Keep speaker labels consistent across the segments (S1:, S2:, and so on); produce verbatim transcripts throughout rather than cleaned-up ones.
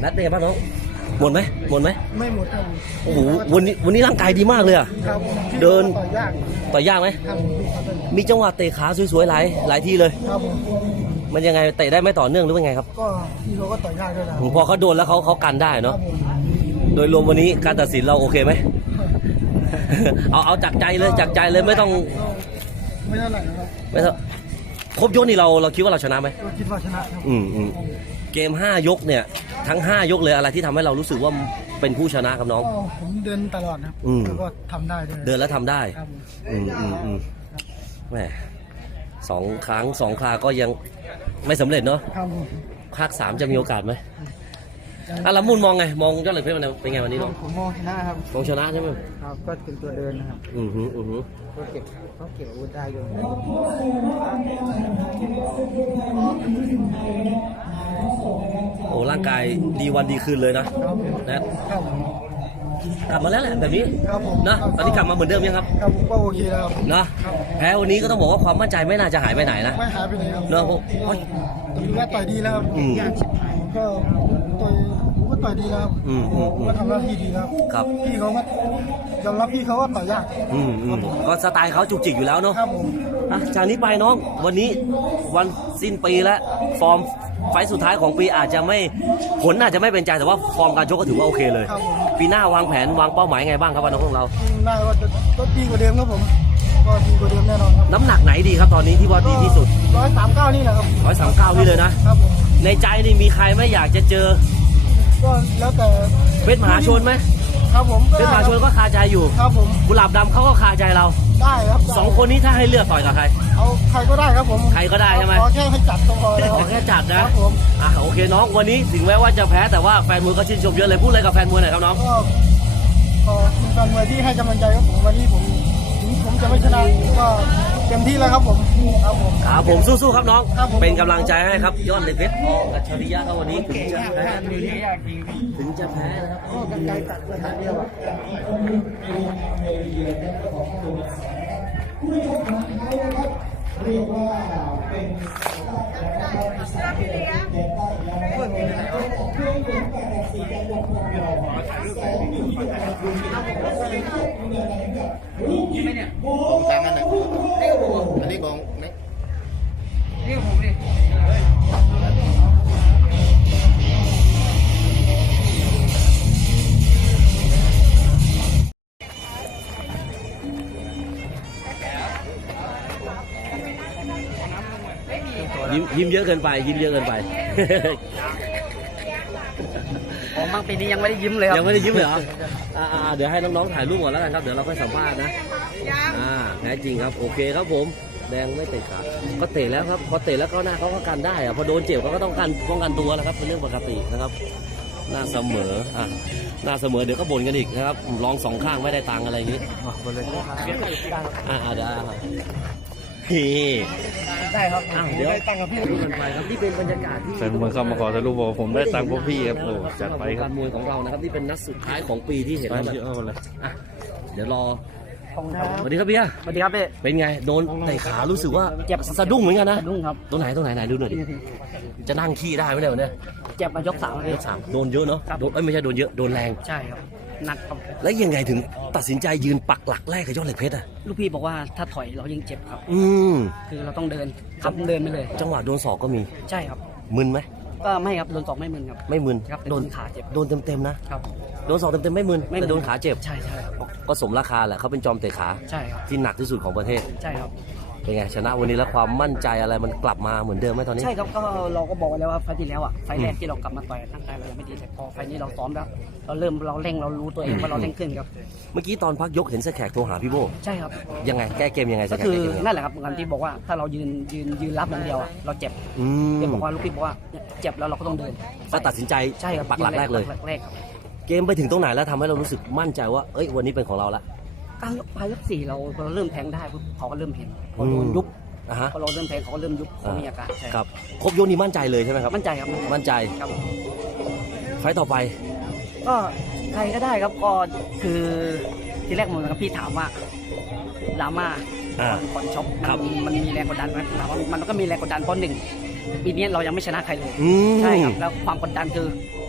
S1: นัดเป็นไงบ้างน้องหมดไหมหมดไหม
S2: ไม่หมดครับ
S1: โอ้โหวันนี้วันนี้ร่างกายดีมากเลยอ่ะ
S2: ครับ
S1: เดิน
S2: ต่อยาก
S1: ต่อยยากไหม
S2: ครับ
S1: มีจังหวะเตะขาสวยๆหลายหลายทีเลย
S2: ครับผม
S1: มันยังไงเตะได้ไม่ต่อเนื่องหรือว่าไงครับ
S2: ก็พี่เขาก็ต่อยยากด้วยนะ
S1: พอเขาโดนแล้วเขาเขากันได้เนาะโดยรวมวันนี้การตัดสินเราโอเคไหมเอาเอาจากใจเลยจากใจเลยไม่ต้อง
S2: ไม่เท่าไหร่ครับ
S1: ไม่เท่าครบยกนี่เราเราคิดว่าเราชนะไหม
S2: คิดว่าชนะครับ
S1: อืมอืมเกมห้ายกเนี่ยทั้งห้ายกเลยอะไรที่ทำให้เรารู้สึกว่าเป็นผู้ชนะครับน้อง
S2: ผมเดินตลอดครับแล้วก็ทำได้ด้วย
S1: เดินแล้วทำได้
S2: ครับ
S1: อืมอืมอืมแหมสองครั้งสองคราก็ยังไม่สำเร็จเนาะ
S2: ครับ
S1: ภาคสามจะมีโอกาสไหมอ่ะละมุนมองไงมองยอดเหล็กเพชรเป็นไงวันนี้น้อง
S2: ผมมองชนะครับ
S1: มองชนะใช่ไหม
S2: ครับก็เป็นตัวเดินนะครับ
S1: อือหืออือหือ
S2: ก็เก็บก็เก็บอาวุธได้ด้วย
S1: โอ้ร่างกายดีวันดีคืนเลยนะนะกลับมาแล้วแหละแบบนี้นะตอนนี้กลับมาเหมือนเดิมยังครับ
S2: ครับผมก็โอเคแล้ว
S1: นะแพ้วันนี้ก็ต้องบอกว่าความมั่นใจไม่น่าจะหายไปไหนนะ
S2: ไม่หายไปไหนครับ
S1: เนาะ
S2: เพราะถือว่าต่อยดีแล้วก็ต่อยผมก็ต่อยดีแล้วผมก็ทำหน้าที่ดีแล้ว
S1: ครับ
S2: พี่เขาก็ยอมรับพี่เขาว่าต่อยยาก
S1: อืมอืมก็สไตล์เขาจุกจิกอยู่แล้วเนาะ
S2: ครับผม
S1: อ่ะจากนี้ไปน้องวันนี้วันสิ้นปีแล้วฟอร์มไฟสุดท้ายของปีอาจจะไม่ผลอาจจะไม่เป็นใจแต่ว่าฟอร์มการชกก็ถือว่าโอเคเลยปีหน้าวางแผนวางเป้าหมายไงบ้างครับวันน้องของเรา
S2: หน้าก็จะก็ดีกว่าเดิมครับผมก็ดีกว่าเดิมแน่นอนครับ
S1: น้ำหนักไหนดีครับตอนนี้ที่ว่าดีที่สุด
S2: ร้อยสามเก้านี่แหละครับ
S1: ร้อยสามเก้านี่เลยนะครับ
S2: ผม
S1: ในใจนี่มีใครไม่อยากจะเจอ
S2: ก็แล้วแต่
S1: เพชรมหาชนไหม
S2: ครับผม
S1: เพชรมหาชนก็คาใจอยู่
S2: ครับผม
S1: กุหลาบดำเขาก็คาใจเรา
S2: ได้ครับ
S1: สองคนนี้ถ้าให้เลือกต่อยกับใคร
S2: เอาใครก็ได้ครับผม
S1: ใครก็ได้ใช่ไหม
S2: ขอแค่ให้จัดก็พอแล้ว
S1: ขอแค่จัดนะครับผมอ่ะโอเคน้องวันนี้ถึงแม้ว่าจะแพ้แต่ว่าแฟนมวยก็ชื่นชมเยอะเลยพูดอะไรกับแฟนมวยหน่อยครับน้อง
S2: ก็ขอบคุณแฟนมวยที่ให้กำลังใจครับผมวันนี้ผมถึงผมจะไม่ชนะก็เต็มที่แล้วครับผมครับผม
S1: ครับผมสู้ๆครับน้องเป็นกำลังใจให้ครับยอดเหล็กเพชรออัจฉริยะครับวันนี้ถึงจะแพ้ถึงจะแพ้นะครับ
S2: ก็กันไกลตัดสถานเดียวเรียกว่าเป็น
S3: ของทางนั้นนะอันนี้ของนี่
S2: นี่ผมดิ
S1: ยิ้มยิ้มเยอะเกินไปยิ้มเยอะเกินไป
S2: บางปีนี้ยังไม่ได้ยิ้มเลยครับ
S1: ยังไม่ได้ยิ้มเลยเหรออ่าเดี๋ยวให้น้องๆถ่ายรูปก่อนแล้วกันครับเดี๋ยวเราค่อยสัมภาษณ์นะอ่าแท้จริงครับโอเคครับผมแดงไม่เตะขาก็เตะแล้วครับพอเตะแล้วก็หน้าเขาก็กันได้อะพอโดนเจ็บเขาก็ต้องกันป้องกันตัวนะครับเป็นเรื่องปกตินะครับหน้าเสมออ่ะหน้าเสมอเดี๋ยวก็บ่นกันอีกนะครับลองสองข้างไม่ได้ตังอะไรอย่างนี้อ่าเดี๋ยว
S2: ได้ครับ
S1: เดี๋ยวตั้งกับพี่ดูกันไปครับนี่เป็นบรรยากาศที่
S4: แฟนมวยเข้ามาขอถ่ายรูปบอกผมได้ตังค์พวกพี่ครับโอ้จัดไปครับ
S1: มวยของเรานะครับนี่เป็นนัดสุดท้ายของปีที่เห็นแล้วแบบอ่ะเดี๋ยวรอสวัสดีครับพี่
S2: สวัสดีครับพี่
S1: เป็นไงโดนเตะขารู้สึกว่าเจ็บสะดุ้งเหมือนกันนะ
S2: สะดุ้งครับ
S1: ตรงไหนตรงไหนไหนดูหน่อยดิจะนั่งขี้ได้ไหมเนี่ยวันนี้
S2: เจ็บมายกสาม
S1: ยกสามโดนเยอะเนาะโดนไม่ใช่โดนเยอะโดนแรง
S2: ใช่ครับหนักครับ
S1: แล้วยังไงถึงตัดสินใจยืนปักหลักแรกกับยอดเหล็กเพชรอ่ะ
S2: ลูกพี่บอกว่าถ้าถอยเรายิ่งเจ็บครับ
S1: อืม
S2: คือเราต้องเดินขับเดินไปเลย
S1: จังหวะโดนศอกก็มี
S2: ใช่ครับ
S1: มึนไหม
S2: ก็ไม่ครับโดนศอกไม่มึนครับ
S1: ไม่มึน
S2: ครับโดนขาเจ็บ
S1: โดนเต็มๆนะครับโดนศอกเต็มๆไม่มึนแต่โดนขาเจ็บ
S2: ใช่ใช่
S1: ก็สมราคาแหละเขาเป็นจอมเตะขา
S2: ใช่ครับ
S1: ที่หนักที่สุดของประเทศ
S2: ใช่ครับ
S1: เป็นไงชนะวันนี้แล้วความมั่นใจอะไรมันกลับมาเหมือนเดิมไหมตอนนี้
S2: ใช่ครับก็เราก็บอกไว้แล้วว่าไฟที่แล้วอ่ะไฟแรกที่เรากลับมาต่อยร่างกายเรายังไม่ดีแต่พอไฟนี้เราซ้อมแล้วเราเริ่มเราเร่งเรารู้ตัวเองว่าเราเร่งขึ้นครับ
S1: เมื่อกี้ตอนพักยกเห็นเสแขกโทรหาพี่โบ
S2: ใช่ครับ
S1: ยังไงแก้เกมยังไง
S2: ก็คือนั่นแหละครับงานที่บอกว่าถ้าเรายืนยืนยืนรับอย่างเดียวเราเจ็บเดี๋ยวบอกว่าลูกพี่บอกว่าเจ็บแล้วเราก็ต้องเดิน
S1: ก็ตัดสินใจ
S2: ใช่ครับ
S1: ปักหลักแรกเลยเกมไปถึงตรงไหนแล้วทำให้เรารู้สึกมั่นใจว่าเอ้ยวันนี้เป็นของเราละ
S2: กลางยกปลายยกสี่เราเราเริ่มแทงได้เขาก็เริ่มเห็นพอโดนยุบพอเราเริ่มแทงเขาก็เริ่มยุบเขามีอาการใช่
S1: ครับครบยกนี้มั่นใจเลยใช่ไหมครับ
S2: มั่นใจครับ
S1: มั่นใจ
S2: ครับ
S1: ไฟต่อไป
S2: ก็ใครก็ได้ครับก็คือทีแรกผมกับพี่ถามว่าดราม่าก่อนชกมันมีแรงกดดันไหมถามว่ามันก็มีแรงกดดันเพราะหนึ่งปีนี้เรายังไม่ชนะใครเลยใช่ครับแล้วความกดดันคือ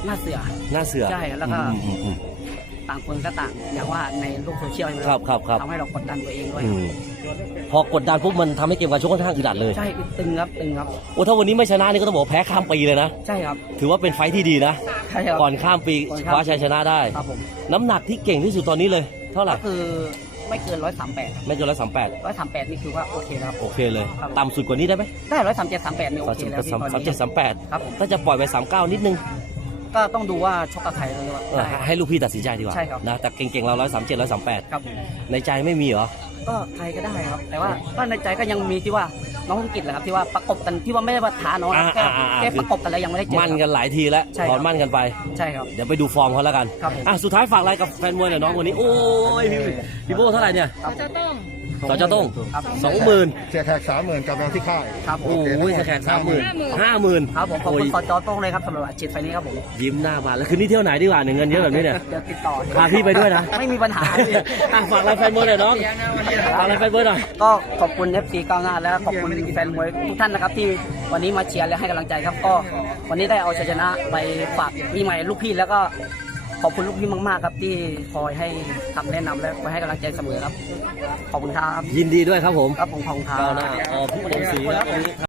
S2: หน้าเสือ
S1: หน้าเสือ
S2: ใช่แล้วก็
S1: อืมอืมอืม
S2: ต่างคนก็ต่างอย่างว่าในโลกโซเชียลใช่ไหม
S1: ครับครับครับ
S2: ทำให้เรากดดันตัวเองด้วย
S1: อืมพอกดดันปุ๊บมันทำให้เกมการชกค่อนข้างอึดอัดเลย
S2: ใช่ตึงครับตึงครับ
S1: โอ้ถ้าวันนี้ไม่ชนะนี่ก็ต้องบอกว่าแพ้ข้ามปีเลยนะ
S2: ใช่ครับ
S1: ถือว่าเป็นไฟท์ที่ดีนะ
S2: ใช่ครับ
S1: ก่อนข้ามปี
S2: ก่อน
S1: ค
S2: ข้าม
S1: ว้าชัยชนะได้
S2: ครับผม
S1: น้ำหนักที่เก่งที่สุดตอนนี้เลย เท่าไหร่
S2: ก็คือไม่เกินร้อยสามแปด
S1: ไม่เกินร้อยสามแปด
S2: ร้อยสามแปดนี่คือว่าโอเคแล้ว
S1: โอเคเลย
S2: ครับ
S1: ต่ำสุดกว่านี้ได้ไหม
S2: ได้ร้อยสามเจ็ดสามแปดนี่โอ
S1: สาม
S2: เค
S1: สิบ
S2: แล้วพี่
S1: สาม
S2: ตอน
S1: สามเจ็ด
S2: นี้
S1: สามแปด
S2: ครับผม
S1: ถ้าจะปล่อยไปสามเก้านิดนึง
S2: ก็ต้องดูว่าชกกับใครเลยว่า
S1: เออ
S2: ได้
S1: ให้ลูกพี่ตัดสินใจดีกว่า
S2: ใช่ครับ
S1: นะแต่เก่งๆเราร้อยสามเจ็ดร้อยสามแปด
S2: ครับผม
S1: ในใจไม่มีเหรอ
S2: ก็ใครก็ได้ครับ แต่ว่าก็ในใจก็ยังมีที่ว่าน้องธงกิจแหละครับที่ว่าประกบกันที่ว่าไม่ได้ว่าท้าน้องนะแค่
S1: อ่าอ่าอ่า
S2: แค่ประกบกันแล้วยังไม่ได้เจอ
S1: มั่นกันหลายทีแล้ว
S2: ใช่
S1: ถ
S2: ค
S1: อ
S2: รั
S1: น
S2: บ
S1: มั่นกันไป
S2: ใช่ครับ
S1: เดี๋ยวไปดูฟอร์มเขาแล้วกัน
S2: ครับผม
S1: อ่ะสุดท้ายฝากอะไรกับแฟนมวยหน่อยน้องวันนี้ โอ้ยพี่พี่โบเท่าไหร่เนี่ย
S2: ครับ
S1: ต่อเจ้าต้อง
S2: ครับ
S1: สองหมื่น
S3: เสียแขกสามหมื่นกับแมวที่ค่าย
S2: ครับผ
S1: โอ้
S2: ม
S1: ยแขกสามหมื่นห้าหมื่น
S2: ครับผมขอบคุณสจโต้งเลยครับสำหรับอาชีพไฟนี้ครับผม
S1: ยิ้มหน้าบานแล้วคืนนี้เที่ยวไหนดีกว่าเนี่ยเงินเยอะแบบนี้เนี่ย
S2: เดี๋ยวติดต่อ
S1: พาพี่ไปด้วยนะ
S2: ไม่มีปัญหาพี่
S1: อ่ะฝากอะไรแฟนมวยหน่อยน้องฝากอะไรแฟนมวยหน่อย
S2: ก็ขอบคุณ เอฟ ซี ก้าวหน้าและขอบคุณแฟนมวยทุกท่านนะครับที่วันนี้มาเชียร์และให้กำลังใจครับก็วันนี้ได้เอาชัยชนะไปฝากพี่ใหม่ลูกพี่แล้วก็ขอบคุณลูกพี่มากๆครับที่คอยให้คำแนะนำและคอยให้กำลังใจเสมอครับขอบคุณครับ
S1: ยินดีด้วยครับผม
S2: ครับผมขอบคุณครับ
S1: ก้าวหน้าเอ่อผู้ดำศรีครับวันนี้ท